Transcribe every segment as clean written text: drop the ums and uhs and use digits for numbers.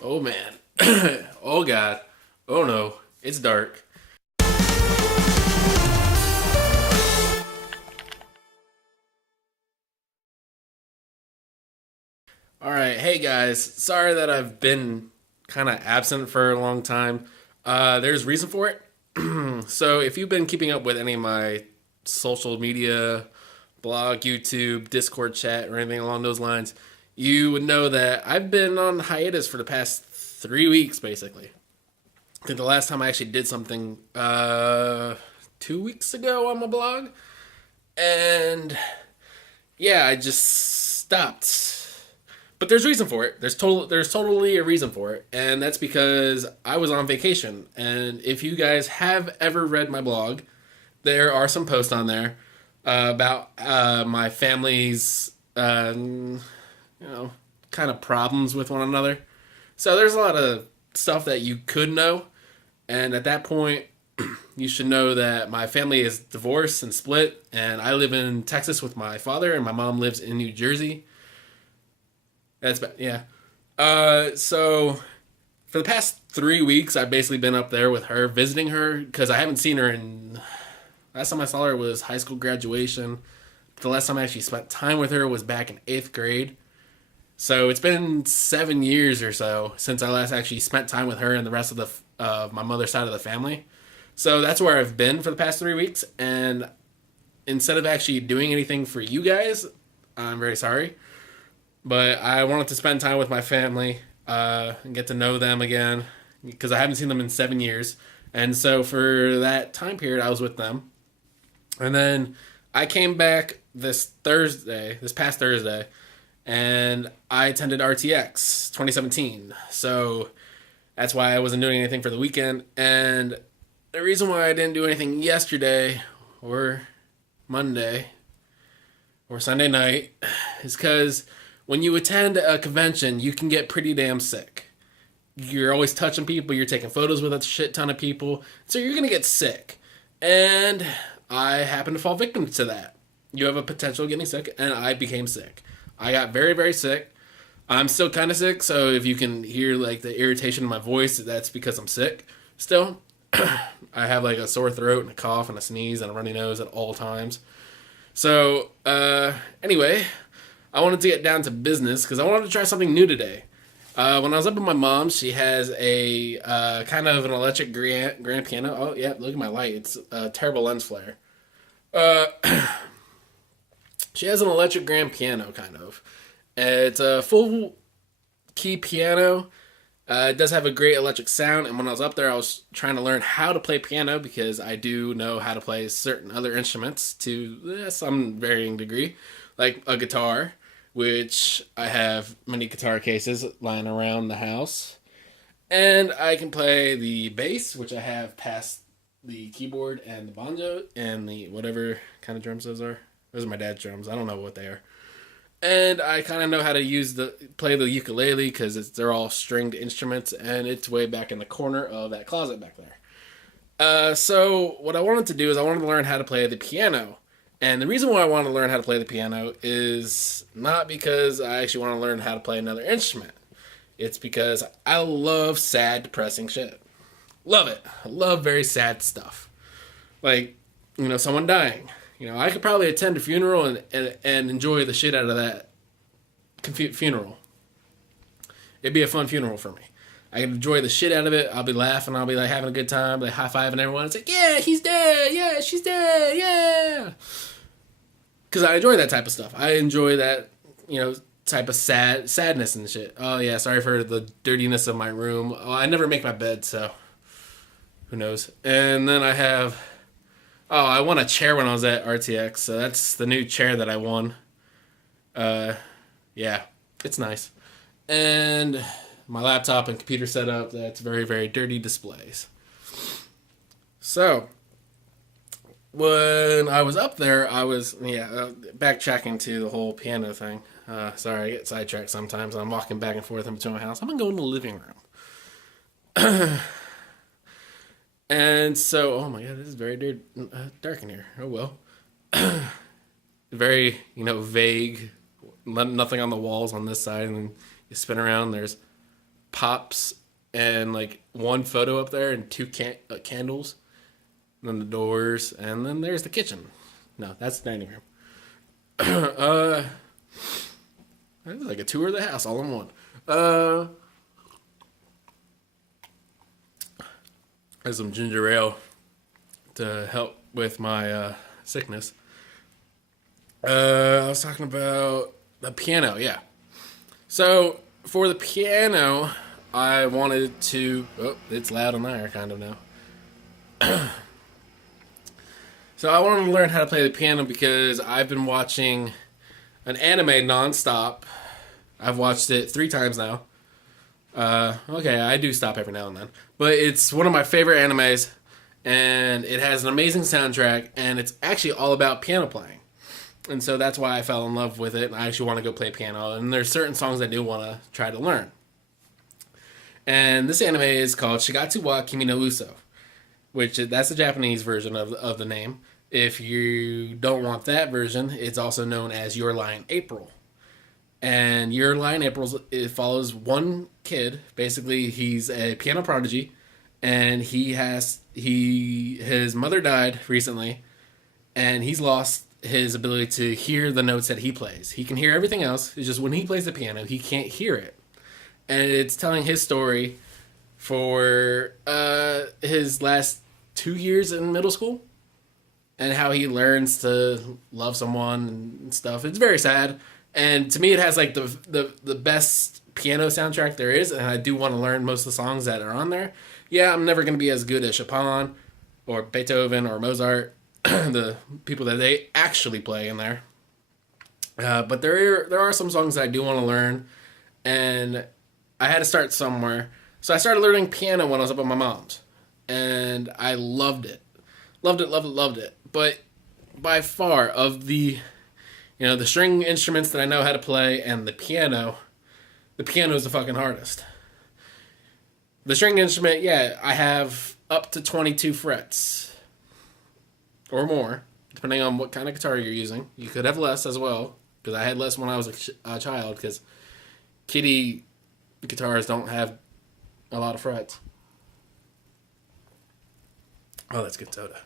Oh man. Oh god. Oh no. It's dark. Alright, hey guys. Sorry that I've been kind of absent for a long time. There's reason for it. So if you've been keeping up with any of my social media, blog, YouTube, Discord chat, or anything along those lines, you would know that I've been on hiatus for the past 3 weeks, basically. I think the last time I actually did something 2 weeks ago on my blog, and yeah, I just stopped. But there's reason for it. There's totally a reason for it, and that's because I was on vacation. And if you guys have ever read my blog, there are some posts on there about my family's kind of problems with one another. So there's a lot of stuff that you could know, and at that point, you should know that my family is divorced and split, and I live in Texas with my father, and my mom lives in New Jersey. That's bad, yeah. So for the past 3 weeks, I've basically been up there with her, visiting her, because I haven't seen her in. Last time I saw her was high school graduation. The last time I actually spent time with her was back in eighth grade. So it's been 7 years or so since I last actually spent time with her and the rest of the my mother's side of the family. So that's where I've been for the past 3 weeks. And instead of actually doing anything for you guys, I'm very sorry. But I wanted to spend time with my family and get to know them again because I haven't seen them in 7 years. And so for that time period, I was with them. And then I came back this past Thursday, and I attended RTX 2017. So that's why I wasn't doing anything for the weekend. And the reason why I didn't do anything yesterday or Monday or Sunday night is because when you attend a convention, you can get pretty damn sick. You're always touching people, you're taking photos with a shit ton of people, so you're gonna get sick. And I happened to fall victim to that. You have a potential of getting sick, and I became sick. I got very, very sick. I'm still kind of sick, so if you can hear like the irritation in my voice, that's because I'm sick still. I have like a sore throat and a cough and a sneeze and a runny nose at all times. So, anyway, I wanted to get down to business because I wanted to try something new today. When I was up with my mom, she has a kind of an electric grand piano. Oh, yeah, look at my light. It's a terrible lens flare. Uh, she has an electric grand piano, kind of. It's a full key piano. It does have a great electric sound, and when I was up there, I was trying to learn how to play piano because I do know how to play certain other instruments to some varying degree, like a guitar, which I have many guitar cases lying around the house. And I can play the bass, which I have past the keyboard and the banjo and the whatever kind of drums those are. Those are my dad's drums. I don't know what they are. And I kind of know how to play the ukulele because they're all stringed instruments, and it's way back in the corner of that closet back there. So what I wanted to do is I wanted to learn how to play the piano. And the reason why I want to learn how to play the piano is not because I actually want to learn how to play another instrument. It's because I love sad, depressing shit. Love it. I love very sad stuff. Like, someone dying. I could probably attend a funeral and enjoy the shit out of that funeral. It'd be a fun funeral for me. I can enjoy the shit out of it. I'll be laughing. I'll be like having a good time, like high fiving everyone. It's like, yeah, he's dead. Yeah, she's dead. Yeah. Because I enjoy that type of stuff. I enjoy that, type of sadness and shit. Oh yeah, sorry for the dirtiness of my room. Oh, I never make my bed, so who knows. And then I won a chair when I was at RTX, so that's the new chair that I won. Yeah, it's nice. And my laptop and computer setup, that's very, very dirty displays. So, when I was up there, I was, backtracking to the whole piano thing. Sorry, I get sidetracked sometimes. I'm walking back and forth in between my house. I'm going to go in the living room. And so, oh my god, this is very dark in here. Oh well. Very, vague. Nothing on the walls on this side. And then you spin around, there's pops and like one photo up there and two candles, and then the doors, and then there's the kitchen. No, that's the dining room. uh, it's like a tour of the house all in one. There's some ginger ale to help with my sickness. I was talking about the piano, yeah. So for the piano, I wanted to. Oh, it's loud on there, kind of now. So I wanted to learn how to play the piano because I've been watching an anime nonstop. I've watched it 3 times now. Okay, I do stop every now and then, but it's one of my favorite animes, and it has an amazing soundtrack, and it's actually all about piano playing. And so that's why I fell in love with it, and I actually want to go play piano. And there's certain songs I do want to try to learn. And this anime is called Shigatsu wa Kimi no Uso, which that's the Japanese version of the name. If you don't want that version, it's also known as Your Lie in April. And Your Lie in April, it follows one kid. Basically, he's a piano prodigy, and his mother died recently, and he's lost his ability to hear the notes that he plays. He can hear everything else. It's just when he plays the piano, he can't hear it. And it's telling his story for his last 2 years in middle school and how he learns to love someone and stuff. It's very sad. And to me, it has like the best piano soundtrack there is. And I do want to learn most of the songs that are on there. Yeah, I'm never going to be as good as Chopin or Beethoven or Mozart, the people that they actually play in there. But there are some songs that I do want to learn, and I had to start somewhere. So I started learning piano when I was up at my mom's, and I loved it. Loved it. But by far of the string instruments that I know how to play and the piano is the fucking hardest. The string instrument, yeah, I have up to 22 frets or more, depending on what kind of guitar you're using. You could have less as well, because I had less when I was a child, because kiddie guitars don't have a lot of frets. Oh, that's good soda.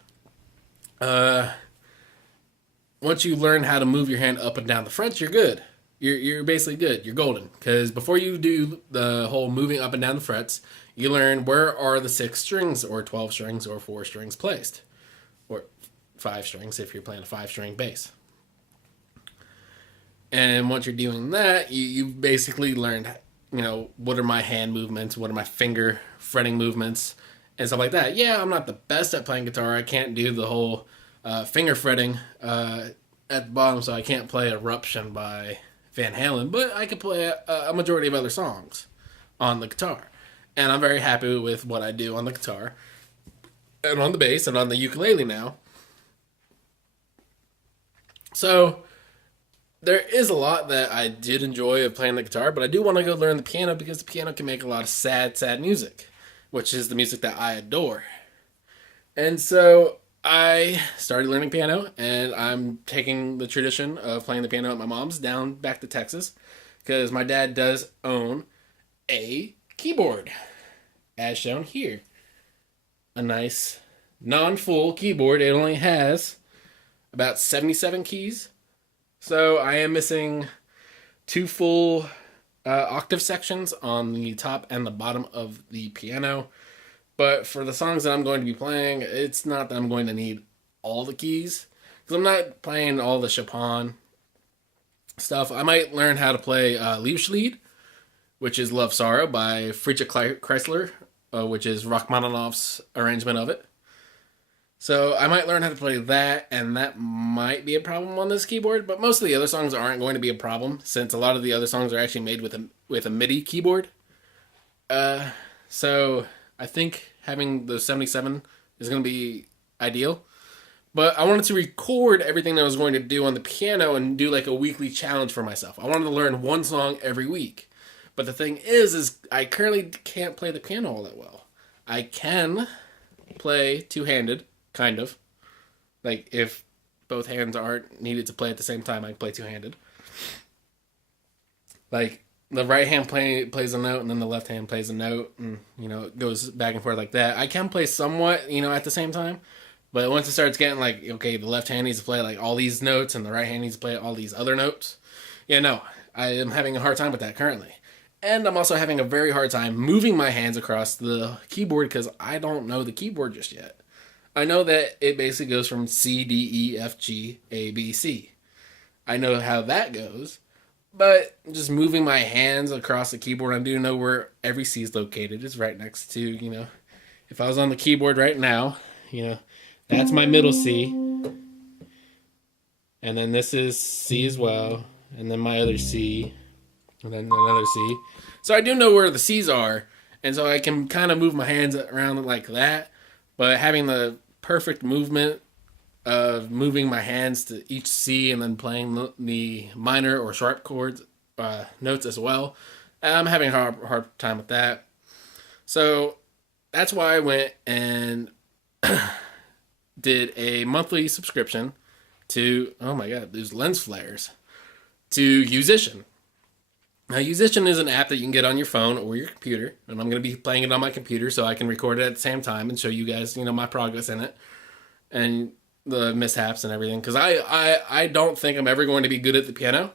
Once you learn how to move your hand up and down the frets, you're good. You're basically good. You're golden. Because before you do the whole moving up and down the frets, you learn where are the 6 strings or 12 strings or 4 strings placed. Or 5 strings if you're playing a 5-string bass. And once you're doing that, you basically learned, what are my hand movements, what are my finger fretting movements, and stuff like that. Yeah, I'm not the best at playing guitar. I can't do the whole finger fretting at the bottom, so I can't play Eruption by Van Halen, but I can play a majority of other songs on the guitar. And I'm very happy with what I do on the guitar, and on the bass, and on the ukulele now. So there is a lot that I did enjoy of playing the guitar, but I do want to go learn the piano, because the piano can make a lot of sad, sad music, which is the music that I adore. And so I started learning piano, and I'm taking the tradition of playing the piano at my mom's down back to Texas, because my dad does own a keyboard, as shown here. A nice non-full keyboard. It only has about 77 keys. So I am missing 2 full octave sections on the top and the bottom of the piano. But for the songs that I'm going to be playing, it's not that I'm going to need all the keys, because I'm not playing all the Chopin stuff. I might learn how to play Liebeslied, which is Love Sorrow by Friedrich Kreisler, which is Rachmaninoff's arrangement of it. So I might learn how to play that, and that might be a problem on this keyboard, but most of the other songs aren't going to be a problem, since a lot of the other songs are actually made with a MIDI keyboard. So I think having the 77 is going to be ideal. But I wanted to record everything that I was going to do on the piano and do like a weekly challenge for myself. I wanted to learn one song every week. But the thing is I currently can't play the piano all that well. I can play two-handed, kind of. Like, if both hands aren't needed to play at the same time, I can play two-handed. Like, the right hand plays a note, and then the left hand plays a note, and it goes back and forth like that. I can play somewhat, at the same time, but once it starts getting like, okay, the left hand needs to play like all these notes, and the right hand needs to play all these other notes. Yeah, no, I am having a hard time with that currently. And I'm also having a very hard time moving my hands across the keyboard because I don't know the keyboard just yet. I know that it basically goes from C, D, E, F, G, A, B, C. I know how that goes, but just moving my hands across the keyboard, I do know where every C is located. It's right next to, if I was on the keyboard right now, that's my middle C. And then this is C as well. And then my other C. And then another C. So I do know where the C's are. And so I can kind of move my hands around like that. But having the perfect movement of moving my hands to each C and then playing the minor or sharp chords, notes as well, I'm having a hard time with that. So that's why I went and did a monthly subscription to, oh my god, there's lens flares, to Musician. Now, Musician is an app that you can get on your phone or your computer, and I'm going to be playing it on my computer so I can record it at the same time and show you guys, my progress in it and the mishaps and everything. Because I don't think I'm ever going to be good at the piano.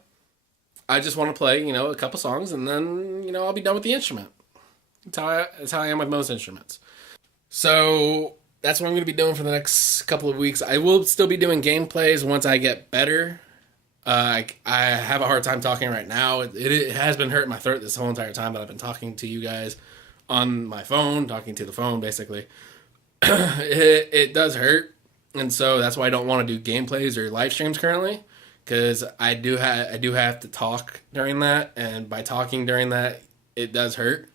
I just want to play, a couple songs, and then, I'll be done with the instrument. That's how I am with most instruments. So that's what I'm going to be doing for the next couple of weeks. I will still be doing gameplays once I get better. I have a hard time talking right now. It has been hurting my throat this whole entire time that I've been talking to you guys on my phone, talking to the phone, basically. It does hurt, and so that's why I don't want to do gameplays or live streams currently, because I do have to talk during that, and by talking during that, it does hurt.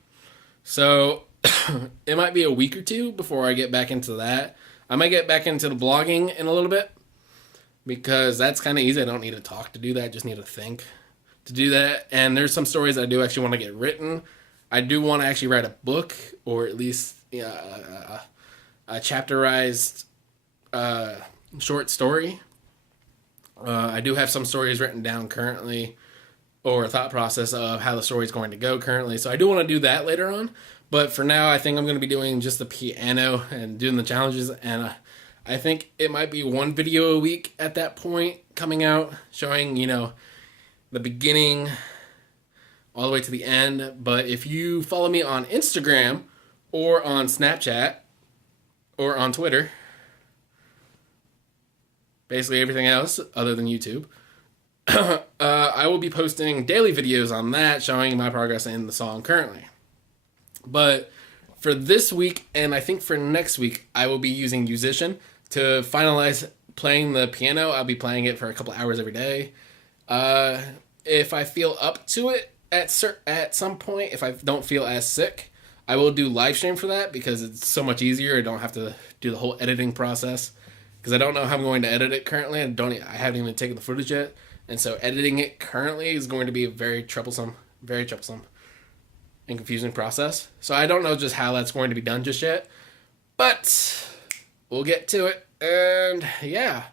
So it might be a week or two before I get back into that. I might get back into the blogging in a little bit, because that's kind of easy. I don't need to talk to do that. I just need to think to do that. And there's some stories I do actually want to get written. I do want to actually write a book, or at least a chapterized short story. I do have some stories written down currently, or a thought process of how the story is going to go currently. So I do want to do that later on. But for now, I think I'm going to be doing just the piano and doing the challenges, and I think it might be one video a week at that point coming out, showing, the beginning all the way to the end. But if you follow me on Instagram or on Snapchat or on Twitter, basically everything else other than YouTube, I will be posting daily videos on that showing my progress in the song currently. But for this week, and I think for next week, I will be using Musician to finalize playing the piano. I'll be playing it for a couple hours every day. If I feel up to it at some point, if I don't feel as sick, I will do live stream for that, because it's so much easier. I don't have to do the whole editing process, because I don't know how I'm going to edit it currently. I haven't even taken the footage yet, and so editing it currently is going to be a very troublesome and confusing process. So I don't know just how that's going to be done just yet, but we'll get to it. And yeah,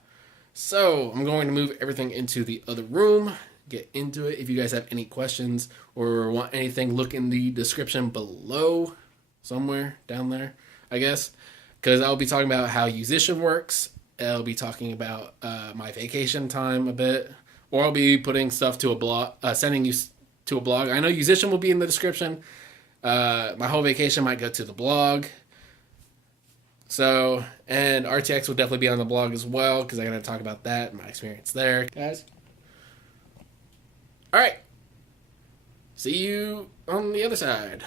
so I'm going to move everything into the other room, get into it. If you guys have any questions or want anything, look in the description below, somewhere down there, I guess, because I'll be talking about how Musician works. I'll be talking about my vacation time a bit, or I'll be putting stuff to a blog, sending you to a blog. I know Musician will be in the description. My whole vacation might go to the blog. So, and RTX will definitely be on the blog as well, because I'm going to talk about that and my experience there, guys. All right. See you on the other side.